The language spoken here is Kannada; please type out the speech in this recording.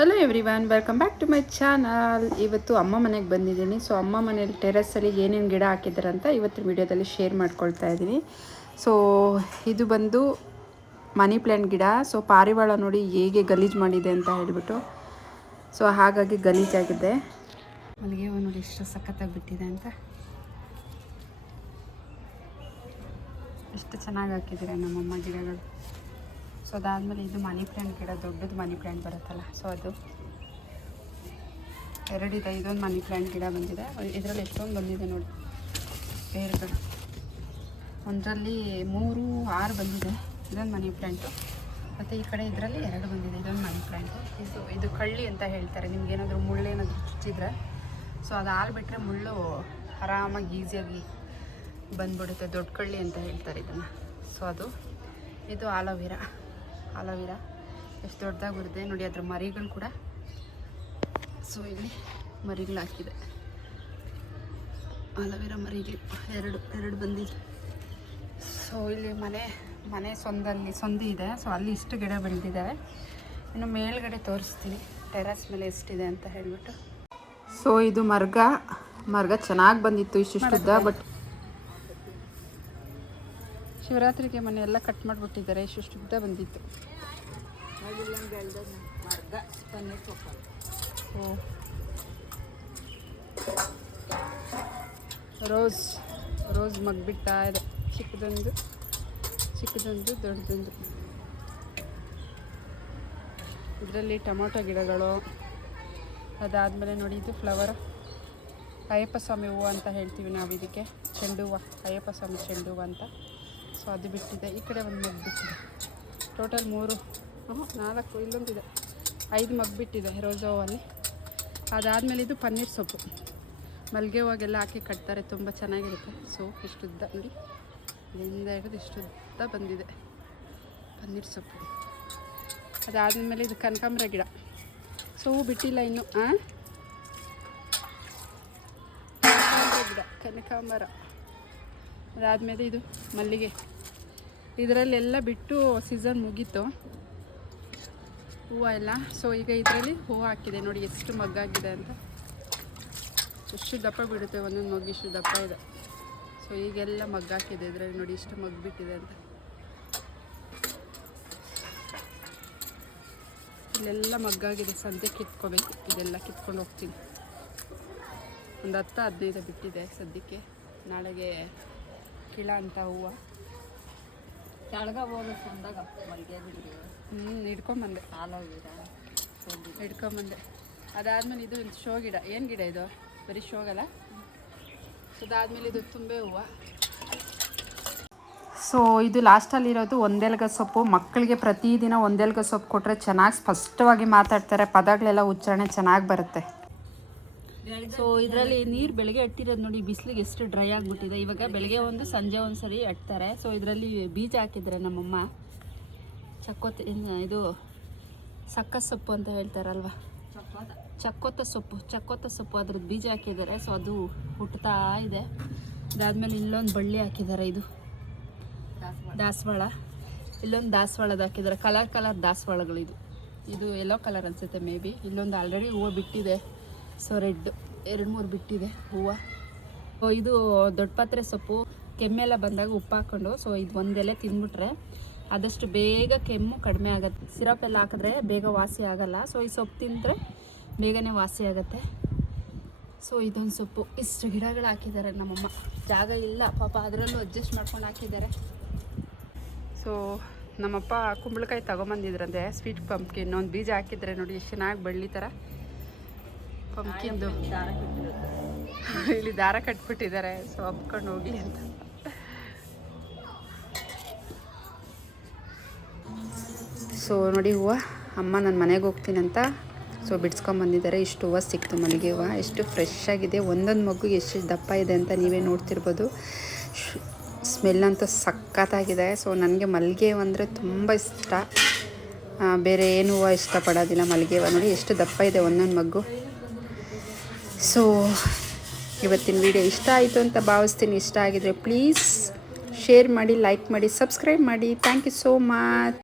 Hello everyone welcome back to my channel ಇವತ್ತು ಅಮ್ಮ ಮನೆಗೆ ಬಂದಿದ್ದೀನಿ. ಸೊ ಅಮ್ಮ ಮನೇಲಿ ಟೆರೆಸಲ್ಲಿ ಏನೇನು ಗಿಡ ಹಾಕಿದ್ದಾರಂತ ಇವತ್ತಿನ ವಿಡಿಯೋದಲ್ಲಿ ಶೇರ್ ಮಾಡ್ಕೊಳ್ತಾ ಇದ್ದೀನಿ. ಸೊ ಇದು ಬಂದು ಮನಿ ಪ್ಲ್ಯಾಂಟ್ ಗಿಡ. ಸೊ ಪಾರಿವಾಳ ನೋಡಿ ಹೇಗೆ ಗಲೀಜು ಮಾಡಿದೆ ಅಂತ ಹೇಳಿಬಿಟ್ಟು. ಸೊ ಹಾಗಾಗಿ ಗಲೀಜಾಗಿದೆ ಮಲ್ಲಿಗೆ ನೋಡಿ ಎಷ್ಟು ಸಖತ್ತಾಗಿ ಬಿಟ್ಟಿದೆ ಅಂತ. ಎಷ್ಟು ಚೆನ್ನಾಗಿ ಹಾಕಿದ್ದೀರ ನಮ್ಮಮ್ಮ ಗಿಡಗಳು. ಸೊ ಅದಾದಮೇಲೆ ಇದು ಮನಿ ಪ್ಲ್ಯಾಂಟ್ ಗಿಡ, ದೊಡ್ಡದು ಮನಿ ಪ್ಲ್ಯಾಂಟ್ ಬರುತ್ತಲ್ಲ. ಸೊ ಅದು ಎರಡಿದೆ, ಇದೊಂದು ಮನಿ ಪ್ಲ್ಯಾಂಟ್ ಗಿಡ ಬಂದಿದೆ. ಇದರಲ್ಲಿ ಎಷ್ಟೊಂದು ಬಂದಿದೆ ನೋಡಿ. ಬೇರೆಗಳು ಒಂದರಲ್ಲಿ ಮೂರು, ಆರು ಬಂದಿದೆ. ಇದೊಂದು ಮನಿ ಪ್ಲ್ಯಾಂಟು ಮತ್ತು ಈ ಕಡೆ ಇದರಲ್ಲಿ ಎರಡು ಬಂದಿದೆ, ಇದೊಂದು ಮನಿ ಪ್ಲ್ಯಾಂಟು ಇದು ಇದು ಕಳ್ಳಿ ಅಂತ ಹೇಳ್ತಾರೆ. ನಿಮ್ಗೆ ಮುಳ್ಳೇನಾದರೂ ಚುಚ್ಚಿದ್ರೆ. ಸೊ ಅದು ಹಾಲು ಬಿಟ್ಟರೆ ಮುಳ್ಳು ಆರಾಮಾಗಿ, ಈಸಿಯಾಗಿ ಬಂದ್ಬಿಡುತ್ತೆ. ದೊಡ್ಡ ಕಳ್ಳಿ ಅಂತ ಹೇಳ್ತಾರೆ ಇದನ್ನು. ಸೊ ಅದು, ಇದು ಆಲೋವೆರಾ. ಆಲೋವೆರಾ ಎಷ್ಟು ದೊಡ್ಡದಾಗಿ ಬರುತ್ತೆ ನೋಡಿ ಅದ್ರ ಮರಿಗಳು ಕೂಡ. ಸೊ ಇಲ್ಲಿ ಮರಿಗಳು ಹಾಕಿದೆ ಅಲೋವಿರ ಮರಿಗಳು ಎರಡು ಎರಡು ಬಂದಿದೆ. ಸೊ ಇಲ್ಲಿ ಮನೆ ಮನೆ ಸೊಂದಲ್ಲಿ ಸೊಂದಿ ಇದೆ. ಸೊ ಅಲ್ಲಿ ಇಷ್ಟು ಗಿಡ ಬೆಳೆದಿದ್ದಾವೆ. ಇನ್ನು ಮೇಲ್ಗಡೆ ತೋರಿಸ್ತೀನಿ. ಟೆರಸ್ ಮೇಲೆ ಎಷ್ಟಿದೆ ಅಂತ ಹೇಳ್ಬಿಟ್ಟು. ಸೊ ಇದು ಮರ್ಗ. ಮರ್ಗ ಚೆನ್ನಾಗಿ ಬಂದಿತ್ತು ಇಷ್ಟಿಷ್ಟುದ್ದ ಬಟ್ ಶಿವರಾತ್ರಿಗೆ ಮನೆ ಎಲ್ಲ ಕಟ್ ಮಾಡಿಬಿಟ್ಟಿದ್ದಾರೆ. ಇಷ್ಟಿಷ್ಟುದ್ದ ಬಂದಿತ್ತು. ಓ. ರೋಸ್ ರೋಸ್ ಮಗ್ಬಿಡ್ತಾ ಇದೆ. ಚಿಕ್ಕದೊಂದು ಚಿಕ್ಕದೊಂದು, ದೊಡ್ಡದೊಂದು. ಇದರಲ್ಲಿ ಟೊಮೊಟೊ ಗಿಡಗಳು. ಅದಾದಮೇಲೆ ನೋಡಿ, ಇದು ಫ್ಲವರ್. ಅಯ್ಯಪ್ಪ ಸ್ವಾಮಿ ಹೂವು ಅಂತ ಹೇಳ್ತೀವಿ ನಾವು ಇದಕ್ಕೆ ಚೆಂಡು ಹೂವು ಅಯ್ಯಪ್ಪ ಸ್ವಾಮಿ ಚೆಂಡು ಹೂವು ಅಂತ. ಸೊ ಅದು ಬಿಟ್ಟಿದೆ, ಈ ಕಡೆ ಒಂದು ಮಗ್ ಬಿಟ್ಟಿದೆ. ಟೋಟಲ್ ಮೂರು ಹ್ಞೂ ನಾಲ್ಕು, ಇಲ್ಲೊಂದಿದೆ. ಐದು ಮಗ್ ಬಿಟ್ಟಿದೆ ರೋಜಾ ಅದಾದಮೇಲೆ ಇದು ಪನ್ನೀರ್ ಸೊಪ್ಪು. ಮಲ್ಲಿಗೆ ಹೂವಾಗೆಲ್ಲ ಹಾಕಿ ಕಟ್ತಾರೆ, ತುಂಬ ಚೆನ್ನಾಗಿರುತ್ತೆ. ಸೊಪ್ಪು ಇಷ್ಟುದ್ದ, ನೋಡಿ. ಇಲ್ಲಿಂದ ಹಿಡಿದು ಇಷ್ಟುದ್ದ ಬಂದಿದೆ ಪನ್ನೀರ್ ಸೊಪ್ಪು. ಅದಾದಮೇಲೆ ಇದು ಕನಕಾಂಬರ ಗಿಡ. ಸೊ ಹೂ ಬಿಟ್ಟಿಲ್ಲ ಇನ್ನು ಹಾಂ ಗಿಡ, ಕನಕಾಂಬರ. ಅದಾದಮೇಲೆ ಇದು ಮಲ್ಲಿಗೆ. ಇದರಲ್ಲೆಲ್ಲ ಬಿಟ್ಟು ಸೀಸನ್ ಮುಗೀತು. ಹೂವು ಎಲ್ಲ. ಸೊ ಈಗ ಇದರಲ್ಲಿ ಹೂವು ಹಾಕಿದೆ ನೋಡಿ, ಎಷ್ಟು ಮಗ್ಗಾಗಿದೆ ಅಂತ. ಎಷ್ಟು ದಪ್ಪ ಬಿಡುತ್ತೆ, ಒಂದೊಂದು ಮಗ್ಗು ಇಷ್ಟು ದಪ್ಪ ಇದೆ. ಸೊ ಈಗೆಲ್ಲ ಮಗ್ಗಾಕಿದೆ ಇದರಲ್ಲಿ ನೋಡಿ, ಇಷ್ಟು ಮಗ್ಗು ಬಿಟ್ಟಿದೆ ಅಂತ. ಇಲ್ಲೆಲ್ಲ ಮಗ್ಗಾಗಿದೆ ಸದ್ಯಕ್ಕೆ ಕಿತ್ಕೋಬೇಕು. ಇದೆಲ್ಲ ಕಿತ್ಕೊಂಡು ಹೋಗ್ತೀನಿ. ಒಂದು ಹತ್ತು ಹದಿನೈದು ಬಿಟ್ಟಿದೆ ಸದ್ಯಕ್ಕೆ. ನಾಳೆಗೆ ಕಿಳ ಅಂತ ಹೂವು. ಕೆಳಗ ಹೋಗಿ ಸಂದಾಗ ಮಲ್ಲಿಗೆ ಬಿಡಿ ಹ್ಞೂ ಹಿಡ್ಕೊಂಬಂದೆ. ಹಿಡ್ಕೊಂಬಂದೆ. ಅದಾದಮೇಲೆ ಇದು ಶೋ ಗಿಡ. ಏನು ಗಿಡ ಇದು? ಬರೀ ಶೋಗಲ್ಲ? ಅದಾದ್ಮೇಲೆ ಇದು ತುಂಬೆ ಹೂವು. ಸೊ ಇದು ಲಾಸ್ಟಲ್ಲಿರೋದು ಒಂದೆಲ್ಗ ಸೊಪ್ಪು. ಮಕ್ಕಳಿಗೆ ಪ್ರತಿದಿನ ಒಂದೆಲ್ಗ ಸೊಪ್ಪು ಕೊಟ್ಟರೆ ಚೆನ್ನಾಗಿ ಸ್ಪಷ್ಟವಾಗಿ ಮಾತಾಡ್ತಾರೆ. ಪದಗಳೆಲ್ಲ ಉಚ್ಚಾರಣೆ ಚೆನ್ನಾಗಿ ಬರುತ್ತೆ. ಸೊ ಇದರಲ್ಲಿ ನೀರು ಬೆಳಗ್ಗೆ ಅಟ್ಟಿರೋದು ನೋಡಿ ಬಿಸಿಲಿಗೆ ಎಷ್ಟು ಡ್ರೈ ಆಗಿಬಿಟ್ಟಿದೆ. ಇವಾಗ ಬೆಳಗ್ಗೆ ಒಂದು, ಸಂಜೆ ಒಂದು ಸರಿ ಅಟ್ತಾರೆ ಸೊ ಇದರಲ್ಲಿ ಬೀಜ ಹಾಕಿದ್ರೆ ನಮ್ಮಮ್ಮ ಚಕ್ಕೋತ ಇನ್ನು ಇದು ಸಕ್ಕ ಸೊಪ್ಪು ಅಂತ ಹೇಳ್ತಾರಲ್ವ? ಚಕ್ಕೋತ ಸೊಪ್ಪು ಚಕ್ಕೋತ ಸೊಪ್ಪು ಅದ್ರದ್ದು ಬೀಜ ಹಾಕಿದ್ದಾರೆ. ಸೊ ಅದು ಹುಟ್ಟುತ್ತಾ ಇದೆ. ಅದಾದಮೇಲೆ ಇಲ್ಲೊಂದು ಬಳ್ಳಿ ಹಾಕಿದ್ದಾರೆ ಇದು. ದಾಸವಾಳ. ಇಲ್ಲೊಂದು ದಾಸವಾಳದ ಹಾಕಿದ್ದಾರೆ. ಕಲರ್ ಕಲರ್ ಇದು ಇದು ಎಲ್ಲೋ ಕಲರ್ ಅನಿಸುತ್ತೆ ಮೇ ಬಿ ಇಲ್ಲೊಂದು ಆಲ್ರೆಡಿ ಹೂವು ಬಿಟ್ಟಿದೆ. ಸೊ ರೆಡ್, ಎರಡು ಮೂರು ಬಿಟ್ಟಿದೆ ಹೂವು. ಸೊ ಇದು ದೊಡ್ಡ ಪಾತ್ರೆ ಸೊಪ್ಪು. ಕೆಮ್ಮೆಲ್ಲ ಬಂದಾಗ ಉಪ್ಪು ಹಾಕ್ಕೊಂಡು, ಸೊ ಇದು ಒಂದೆಲೆ ತಿಂದ್ಬಿಟ್ರೆ ಆದಷ್ಟು ಬೇಗ ಕೆಮ್ಮು ಕಡಿಮೆ ಆಗುತ್ತೆ. ಸಿರಪ್ ಎಲ್ಲ ಹಾಕಿದ್ರೆ ಬೇಗ ವಾಸಿ ಆಗಲ್ಲ. ಸೊ ಈ ಸೊಪ್ಪು ತಿಂದರೆ ಬೇಗನೆ ವಾಸಿ ಆಗುತ್ತೆ. ಸೊ ಇದೊಂದು ಸೊಪ್ಪು. ಇಷ್ಟು ಗಿಡಗಳು ಹಾಕಿದ್ದಾರೆ ನಮ್ಮಮ್ಮ. ಜಾಗ ಇಲ್ಲ. ಪಾಪ ಅದರಲ್ಲೂ ಅಡ್ಜಸ್ಟ್ ಮಾಡ್ಕೊಂಡು ಹಾಕಿದ್ದಾರೆ. ಸೊ ನಮ್ಮಪ್ಪ ಕುಂಬಳಕಾಯಿ ತೊಗೊಂಬಂದಿದ್ರಂತೆ ಸ್ವೀಟ್ ಪಂಪ್ಕಿನ್ ಇನ್ನೊಂದು ಬೀಜ ಹಾಕಿದ್ರೆ ನೋಡಿ, ಎಷ್ಟು ಚೆನ್ನಾಗಿ ಬಳ್ಳಿ ಥರ ಬಿಟ್ಟಿರುತ್ತೆ ಇಲ್ಲಿ ದಾರ ಕಟ್ಬಿಟ್ಟಿದ್ದಾರೆ ಸೊ ಹಬ್ಕೊಂಡು ಹೋಗ್ಲಿ ಅಂತ. ಸೊ ನೋಡಿ ಹೂವು ಅಮ್ಮ ನಾನು ಮನೆಗೆ ಹೋಗ್ತೀನಂತ ಸೊ ಬಿಡ್ಸ್ಕೊಂಬಂದಿದ್ದಾರೆ ಇಷ್ಟು ಹೂವು ಸಿಕ್ತು ಮಲ್ಲಿಗೆ ಹೂವು. ಎಷ್ಟು ಫ್ರೆಶ್ ಆಗಿದೆ ಒಂದೊಂದು ಮಗು ಎಷ್ಟು ದಪ್ಪ ಇದೆ ಅಂತ ನೀವೇ ನೋಡ್ತಿರ್ಬೋದು. ಸ್ಮೆಲ್ ಅಂತೂ ಸಖತ್ತಾಗಿದೆ. ಸೊ ನನಗೆ ಮಲ್ಲಿಗೆ ಹೂವು ಅಂದರೆ ತುಂಬ ಇಷ್ಟ. ಬೇರೆ ಏನು ಹೂವು ಇಷ್ಟಪಡೋದಿಲ್ಲ ಮಲ್ಲಿಗೆ ಹೂವು. ನೋಡಿ ಎಷ್ಟು ದಪ್ಪ ಇದೆ ಒಂದೊಂದು ಮಗ್ಗು. ಸೊ ಇವತ್ತಿನ ವಿಡಿಯೋ ಇಷ್ಟ ಆಯಿತು ಅಂತ ಭಾವಿಸ್ತೀನಿ. ಇಷ್ಟ ಆಗಿದ್ರೆ ಪ್ಲೀಸ್ ಶೇರ್ ಮಾಡಿ ಲೈಕ್ ಮಾಡಿ ಸಬ್ಸ್ಕ್ರೈಬ್ ಮಾಡಿ. Thank you so much